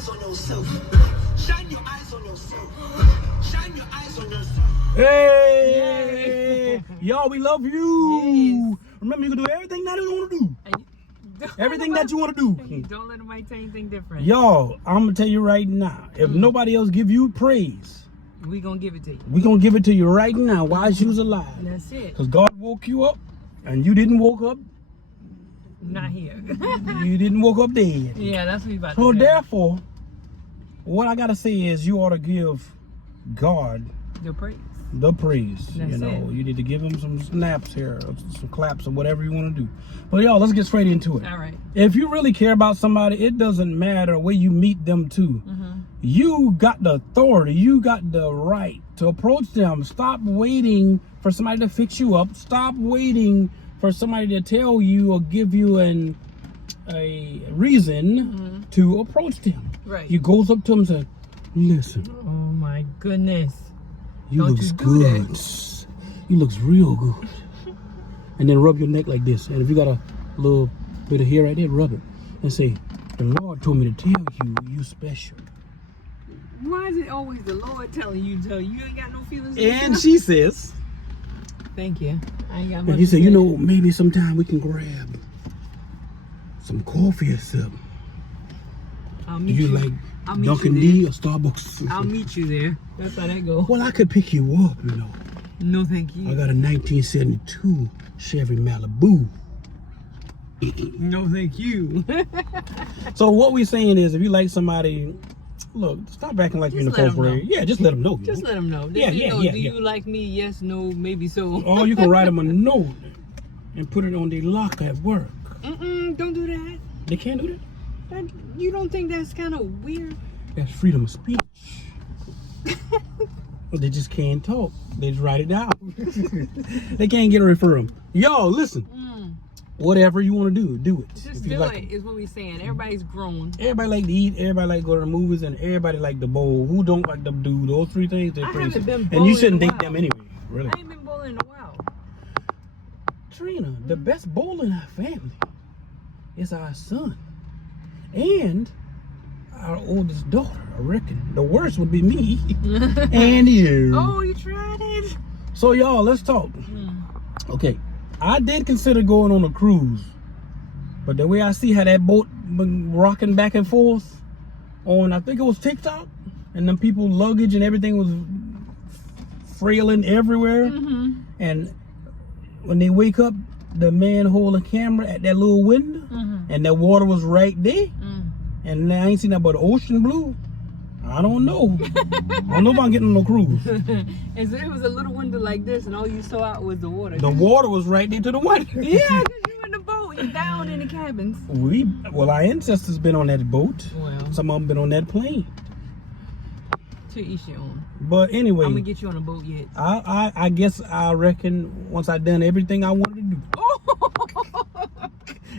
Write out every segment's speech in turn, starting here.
eyes on yourself. Shine your eyes on yourself. Shine your eyes on yourself. Hey, y'all, we love you. Yes. Remember, you can do everything that you want to do. And don't Everything let that you want to do. nobody- Don't let nobody tell you anything different. Y'all, I'm gonna tell you right now. If nobody else give you praise, We gonna give it to you. we gonna give it to you right now while you was alive. That's it. Cause God woke you up, and you didn't woke up. Not here. You didn't woke up dead. Yeah, that's what you about So to say. therefore, what I gotta say is, you ought to give God The praise. the praise. That's you know, it. you need to give him some snaps here, or some claps, or whatever you want to do. But y'all, let's get straight into it. All right. If you really care about somebody, it doesn't matter where you meet them to. You got the authority, you got the right to approach them. Stop waiting for somebody to fix you up. Stop waiting for somebody to tell you or give you a reason to approach them. Right. You goes up to them and says, listen, Oh my goodness. you Don't looks you do good. You looks real good. And then rub your neck like this. And if you got a little bit of hair right there, rub it. And say, the Lord told me to tell you, you special. Why is it always the Lord telling you to? You ain't got no feelings. And she says, Thank you. I ain't got much and he to said, say. you know, maybe sometime we can grab some coffee or something. I'll Do meet you you. like I'll meet Dunkin' you D there. or Starbucks? I'll meet you there. That's how that go. Well, I could pick you up, you know. No, thank you. I got a 1972 Chevy Malibu. No, thank you. So what we saying is, if you like somebody, look, stop acting like you're in the Just let fourth 'em know. grade. Yeah, just let them know. you Just know. let them know. They Yeah, say, yeah, no, yeah, do yeah. you like me? Yes, no, maybe so. Or you can write them a note and put it on their locker at work. Don't do that. They can't do that. You don't think that's kind of weird? That's freedom of speech. They just can't talk. They just write it down. They can't get a referral. Yo, listen. Whatever you want to do it. Just If you do like it, is what we're saying. Everybody's grown. Everybody like to eat, everybody like to go to the movies, and everybody like to bowl. Who don't like to do those three things? They're I crazy. haven't been And bowling you in shouldn't a date while. them anyway. Really. I ain't been bowling in a while. Trina, the best bowler in our family is our son. And our oldest daughter, I reckon. The worst would be me and you. Oh, you tried it? So y'all, let's talk. Okay, I did consider going on a cruise, but the way I see how that boat been rocking back and forth on, I think it was TikTok, and them people luggage and everything was frailing everywhere. And when they wake up, the man holding a camera at that little window, and that water was right there, and I ain't seen that but ocean blue. I don't know. I don't know if I'm getting on no cruise. And so it was a little window like this, and all you saw out was the water. The water was right there to the window. Yeah, because you in the boat. You're down in the cabins. Well, our ancestors been on that boat. Well, Some of them been on that plane. to each your own. But anyway, I'm going to get you on a boat yet. I guess I reckon once I done everything I wanted to do,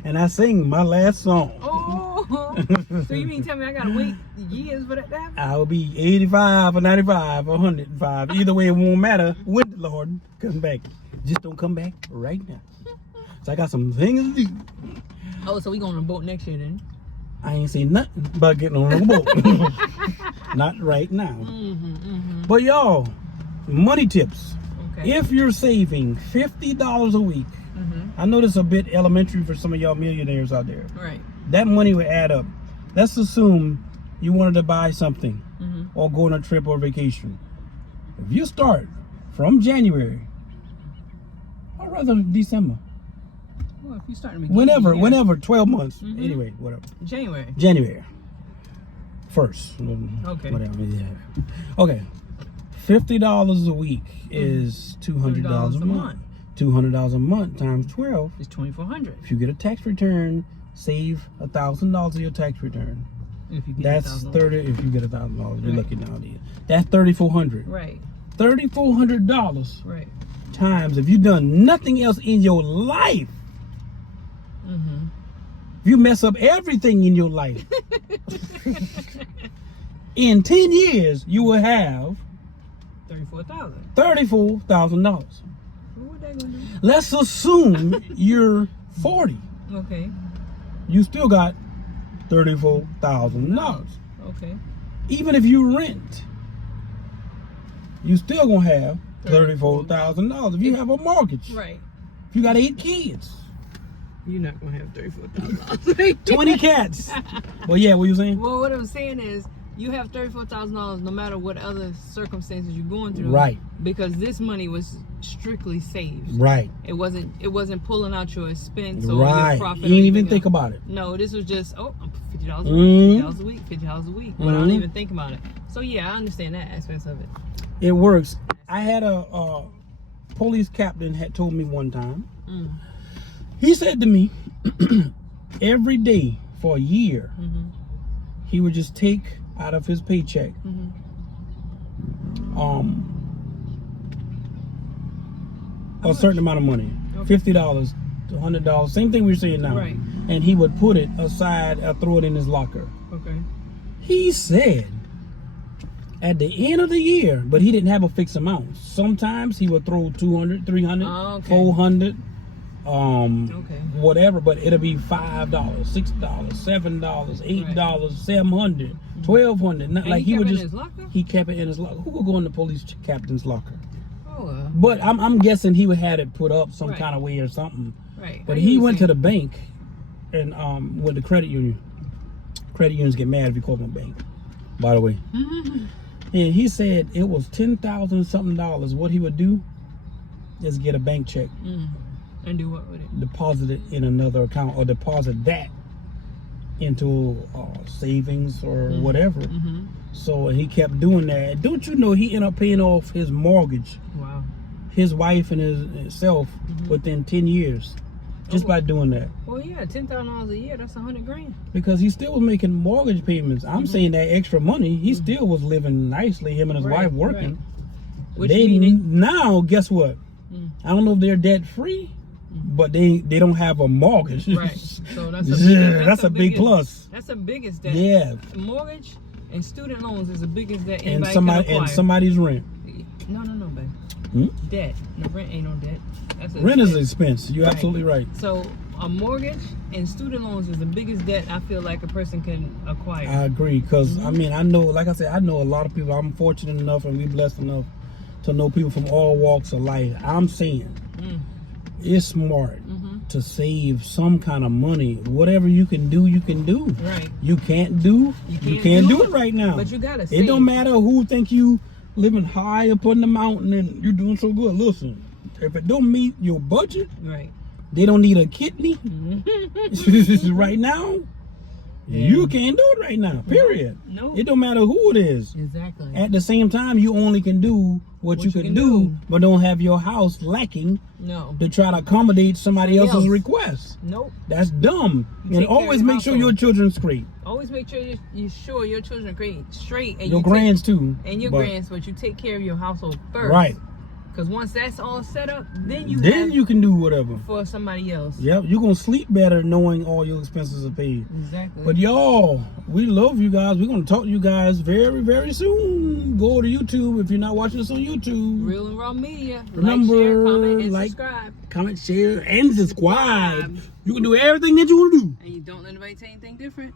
and I sing my last song, So you mean tell me I got to wait years for that to happen? I'll be 85 or 95 or 105. Either way, it won't matter when the Lord comes back. Just don't come back right now. So I got some things to do. Oh, so we going on a boat next year then? I ain't saying nothing about getting on a boat. Not right now. But y'all, money tips. Okay. If you're saving $50 a week, I know this is a bit elementary for some of y'all millionaires out there. Right. That money will add up. Let's assume you wanted to buy something or go on a trip or vacation. If you start from January, or rather December, Well, if you start in the beginning, whenever, 12 months, anyway, whatever. January. January 1st. Okay. Whatever, yeah. Okay. $50 a week is $200 a month. $200 a month times 12. It's $2,400. If you get a tax return, save $1,000 of your tax return. If you get That's $1,000. 30. If you get $1,000, you're Right. lucky nowadays. That's $3,400. Right. $3,400 Right. times, if you've done nothing else in your life, if you mess up everything in your life, in 10 years, you will have $34,000. $34,000. What they gonna do? Let's assume you're 40. Okay. You still got $34,000. Okay. Even if you rent, you still gonna have $34,000 if you have a mortgage. Right. If you got 8 kids, You're not gonna have $34,000. 20 cats. Well, yeah, what you saying? Well, what I'm saying is, you have $34,000 no matter what other circumstances you're going through. Right. Because this money was strictly saved. Right. It wasn't pulling out your expense or Right. your profit. You didn't or even anything think else. about it. No, this was just $50 a Mhm. week, $50 a week, $50 a week. But I don't even think about it. So yeah, I understand that aspect of it. It works. I had a police captain had told me one time. He said to me, every day for a year, he would just take out of his paycheck a certain amount of money, Okay. $50 to $100, same thing we're saying now. Right. And he would put it aside or throw it in his locker. Okay. He said at the end of the year, but he didn't have a fixed amount. Sometimes he would throw 200, 300, Oh, okay. 400, Okay. whatever, but it'll be $5, $6, $7, $8, 700, 1,200. Not And like he he would kept it just in his locker? he kept it in his locker. Who would go in the police captain's locker? Oh, But I'm guessing he would have it put up some Right. kind of way or something. right. But I he hear you went to the saying. bank and with the credit union. Credit unions get mad if you call them a bank, by the way. And he said it was $10,000 something dollars. What he would do is get a bank check, And do what with it? deposit it in another account, or deposit that into savings or whatever. So he kept doing that. Don't you know he ended up paying off his mortgage, Wow. his wife and himself within 10 years, just by doing that. Well, yeah, $10,000 a year. That's $100,000. Because he still was making mortgage payments. I'm saying that extra money, he still was living nicely, him and his Right, wife working. right. Which They meaning- now, guess what? I don't know if they're debt free, but they don't have a mortgage. Right. So that's a Yeah, that's a big biggest- plus. That's the biggest debt. Yeah, Mortgage and student loans is the biggest debt and anybody somebody can acquire. and somebody's rent. No, babe. Hmm? Debt. No, rent ain't no debt. That's a Rent is an expense. expense. You're Right. absolutely right. So a mortgage and student loans is the biggest debt I feel like a person can acquire. I agree. Because I mean, I know, like I said, I know a lot of people. I'm fortunate enough, and we blessed enough to know people from all walks of life. I'm saying it's smart to save some kind of money. Whatever you can do, you can do. Right. You can't do, you can't do it right now. But you gotta It save. don't matter who think you living high up on the mountain and you doing so good. Listen, if it don't meet your budget, Right. they don't need a kidney right now. You can't do it right now. Period. No. It don't matter who it is. Exactly. At the same time, you only can do what you can do, but don't have your house lacking No. to try to accommodate somebody Somebody else's else. request. Nope. That's dumb. You And take care of always your make sure your household. children's straight. Always make sure you're sure your children are great, straight, and Your you grands too. and your but- grands, but you take care of your household first. Right. Because once that's all set up, then you Then have you can do whatever. for somebody else. Yep, you're gonna sleep better knowing all your expenses are paid. Exactly. But y'all, we love you guys. We're gonna talk to you guys very, very soon. Go to YouTube if you're not watching us on YouTube. Real and Raw Media. Remember, like, share, comment, and like- subscribe. Comment, share, and subscribe. You can do everything that you want to do. And you don't let anybody tell you anything different.